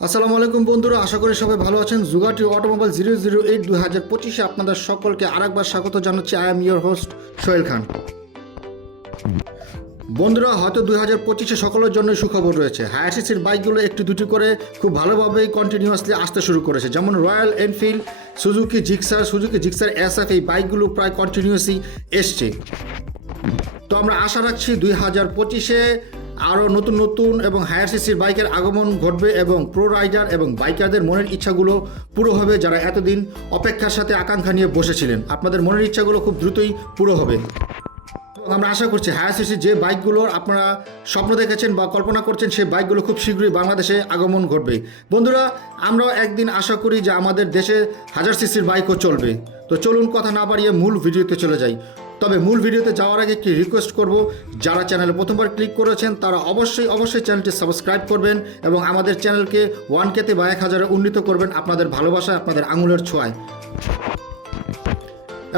আসসালামু আলাইকুম বন্ধুরা, আশা করি সবাই ভালো আছেন। জুগাটি অটোমোবাইল জিরো জিরো এইট দুই হাজার পঁচিশে আপনাদের সকলকে আরেকবার স্বাগত জানাচ্ছি। I am your host Sohel Khan. বন্ধুরা, হয়তো দুই হাজার পঁচিশে সকলের জন্য সুখবর রয়েছে। হায়ারসিসির বাইকগুলো একটু দুটি করে খুব ভালোভাবেই কন্টিনিউয়াসলি আসতে শুরু করেছে। যেমন Royal Enfield Suzuki Gixxer Suzuki Gixxer S F এই বাইকগুলো প্রায় কন্টিনিউয়াসলি এসছে। তো আমরা আশা রাখছি দুই হাজার পঁচিশে আরও নতুন নতুন এবং হায়ার সিসির বাইকের আগমন ঘটবে এবং প্রো রাইডার এবং বাইকারদের মনের ইচ্ছাগুলো পুরো হবে যারা এতদিন অপেক্ষার সাথে আকাঙ্ক্ষা নিয়ে বসেছিলেন। আপনাদের মনের ইচ্ছাগুলো খুব দ্রুতই পুরো হবে। আমরা আশা করছি হায়ার সিসির যে বাইকগুলোর আপনারা স্বপ্ন দেখেছেন বা কল্পনা করছেন, সেই বাইকগুলো খুব শীঘ্রই বাংলাদেশে আগমন ঘটবে। বন্ধুরা, আমরাও একদিন আশা করি যে আমাদের দেশে হাজার সিসির বাইকও চলবে। তো চলুন কথা না বাড়িয়ে মূল ভিডিওতে চলে যাই। তবে মূল ভিডিওতে যাওয়ার আগে একটি রিকোয়েস্ট করব, যারা চ্যানেলে প্রথমবার ক্লিক করেছেন, তারা অবশ্যই অবশ্যই চ্যানেলটি সাবস্ক্রাইব করবেন এবং আমাদের চ্যানেলকে ওয়ান কেতে বা এক হাজারে উন্নীত করবেন আপনাদের ভালোবাসা, আপনাদের আঙুলের ছোঁয়ায়।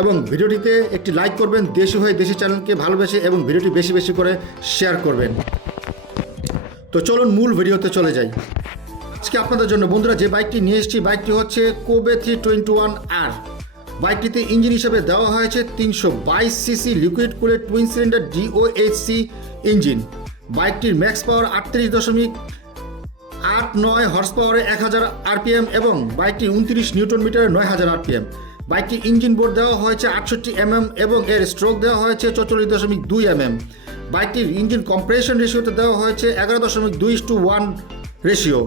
এবং ভিডিওটিতে একটি লাইক করবেন, দেশি হয়ে দেশি চ্যানেলকে ভালোবেসে এবং ভিডিওটি বেশি বেশি করে শেয়ার করবেন। তো চলুন মূল ভিডিওতে চলে যাই। আজকে আপনাদের জন্য বন্ধুরা যে বাইকটি নিয়ে এসেছি বাইকটি হচ্ছে কোবে থ্রি টোয়েন্টি ওয়ান আর বাইকটিতে ইঞ্জিন হিসেবে দেওয়া হয়েছে তিনশো বাইশ সিসি লিকুইড কুলের টুইন সিলিন্ডার ডিওএইচসি ইঞ্জিন। বাইকটির ম্যাক্স পাওয়ার আটত্রিশ দশমিক আট নয় হর্স পাওয়ারে এক হাজার আরপিএম এবং বাইকটি উনত্রিশ নিউটন মিটারে নয় হাজার আরপিএম। বাইকটির ইঞ্জিন বোর্ড দেওয়া হয়েছে আটষট্টি এমএম এবং এর স্ট্রোক দেওয়া হয়েছে চৌচল্লিশ দশমিক দুই এমএম। বাইকটির ইঞ্জিন কম্প্রেশন রেশিওতে দেওয়া হয়েছে এগারো দশমিক দুই টু ওয়ান রেশিও।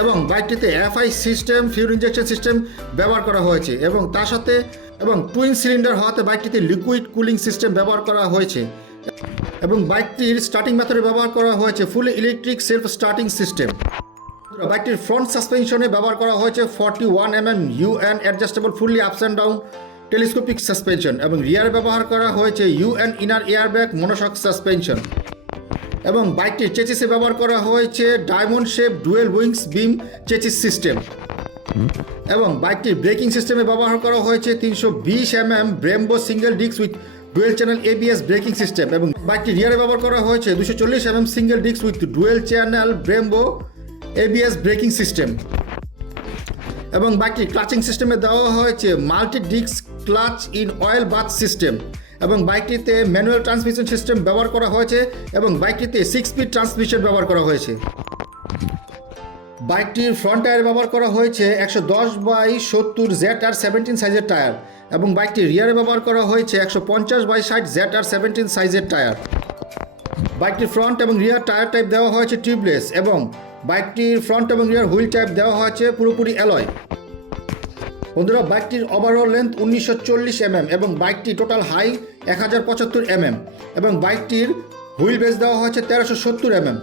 এবং বাইকটিতে FI system, fuel injection system ব্যবহার করা হয়েছে এবং তার সাথে এবং টুইন সিলিন্ডার হওয়াতে বাইকটিতে লিকুইড কুলিং সিস্টেম ব্যবহার করা হয়েছে এবং বাইকটির স্টার্টিং মেথডে ব্যবহার করা হয়েছে fully electric self starting system. বাইকটির ফ্রন্ট সাসপেনশনে ব্যবহার করা হয়েছে forty one M M UN adjustable, fully ups and down telescopic suspension এবং রিয়ার ব্যবহার করা হয়েছে UN inner airbag monoshock suspension. এবং বাইকটির চেচিসে ব্যবহার করা হয়েছে diamond shape dual wings beam chassis system. এবং বাইকটির ব্রেকিং সিস্টেমে ব্যবহার করা হয়েছে তিনশো বিশ M M Brembo single disc with dual channel ABS braking system এবং বাইকটি রিয়ারে ব্যবহার করা হয়েছে দুশো চল্লিশ M M single disc with dual channel Brembo ABS braking system. এবং বাইকটি ক্লাচিং সিস্টেমে দেওয়া হয়েছে multi disc clutch in oil bath system. এবং বাইকটিতে ম্যানুয়াল ট্রান্সমিশন সিস্টেম ব্যবহার করা হয়েছে এবং বাইকটিতে সিক্স স্পিড ট্রান্সমিশন ব্যবহার করা হয়েছে। বাইকটির ফ্রন্ট টায়ার ব্যবহার করা হয়েছে একশো দশ বাই সত্তর জেড আর সেভেন্টিন সাইজের টায়ার এবং বাইকটির রিয়ারে ব্যবহার করা হয়েছে একশো পঞ্চাশ বাই ষাট জেড আর সেভেন্টিন সাইজের টায়ার বাইকটির ফ্রন্ট এবং রিয়ার টায়ার টাইপ দেওয়া হয়েছে টিউবলেস এবং বাইকটির ফ্রন্ট এবং রিয়ার হুইল টাইপ দেওয়া হয়েছে পুরোপুরি অ্যালয় বন্ধুরা, বাইকটির ওভারঅল লেন্থ উনিশশো চল্লিশ এমএম এবং বাইকটি টোটাল হাই এক হাজার পঁচাত্তর এমএম এবং বাইকটির হুইল বেস দেওয়া হয়েছে তেরোশো সত্তর এমএম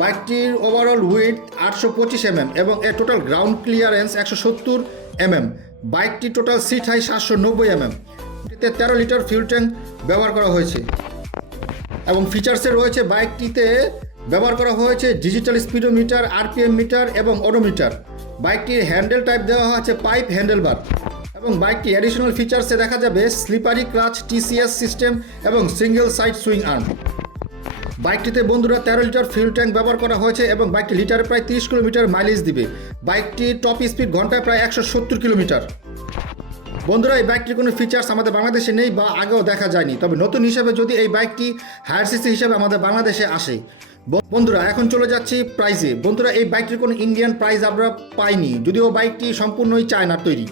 বাইকটির ওভারঅল উইথ আটশো পঁচিশ এমএম এবং এর টোটাল গ্রাউন্ড ক্লিয়ারেন্স একশো সত্তর এমএম বাইকটি টোটাল সিট হাই সাতশো নব্বই এমএম এতে তেরো লিটার ফিউল ট্যাঙ্ক ব্যবহার করা হয়েছে। এবং ফিচার্সে রয়েছে বাইকটিতে ব্যবহার করা হয়েছে ডিজিটাল স্পিডোমিটার আরপিএম মিটার এবং অডোমিটার বাইকটির হ্যান্ডেল টাইপ দেওয়া আছে পাইপ হ্যান্ডেলবার এবং বাইকটি অ্যাডিশনাল ফিচার্সে দেখা যাবে স্লিপারি ক্লাচ টিসিএস সিস্টেম এবং সিঙ্গেল সাইড সুইং আর্ম বাইকটিতে বন্ধুরা তেরো লিটার ফিউল ট্যাঙ্ক ব্যবহার করা হয়েছে এবং বাইকটি লিটারে প্রায় তিরিশ কিলোমিটার মাইলেজ দিবে। বাইকটির টপ স্পিড ঘন্টায় প্রায় একশো সত্তর কিলোমিটার। বন্ধুরা, এই বাইকটির কোনো ফিচার্স আমাদের বাংলাদেশে নেই বা আগেও দেখা যায়নি। তবে নতুন হিসেবে যদি এই বাইকটি হায়ার সিসি হিসেবে আমাদের বাংলাদেশে আসে বন্ধুরা, এখন চলে যাচ্ছি প্রাইসে বন্ধুরা, এই বাইকটির কোনো ইন্ডিয়ান প্রাইস আমরা পাইনি, যদিও বাইকটি সম্পূর্ণই চায়নার তৈরি।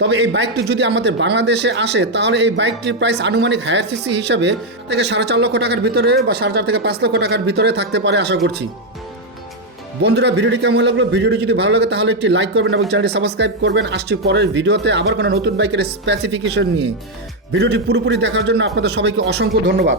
তবে এই বাইকটি যদি আমাদের বাংলাদেশে আসে, তাহলে এই বাইকটির প্রাইস আনুমানিক হায়ার সিসি হিসাবে থেকে সাড়ে চার লক্ষ টাকার ভিতরে বা সাড়ে চার থেকে পাঁচ লক্ষ টাকার ভিতরে থাকতে পারে আশা করছি। বন্ধুরা, ভিডিওটি কেমন লাগল? ভিডিওটি যদি ভালো লাগে, তাহলে একটি লাইক করবেন এবং চ্যানেলটি সাবস্ক্রাইব করবেন। আসছি পরের ভিডিওতে আবার কোনো নতুন বাইকের স্পেসিফিকেশন নিয়ে। ভিডিওটি পুরোপুরি দেখার জন্য আপনাদের সবাইকে অসংখ্য ধন্যবাদ।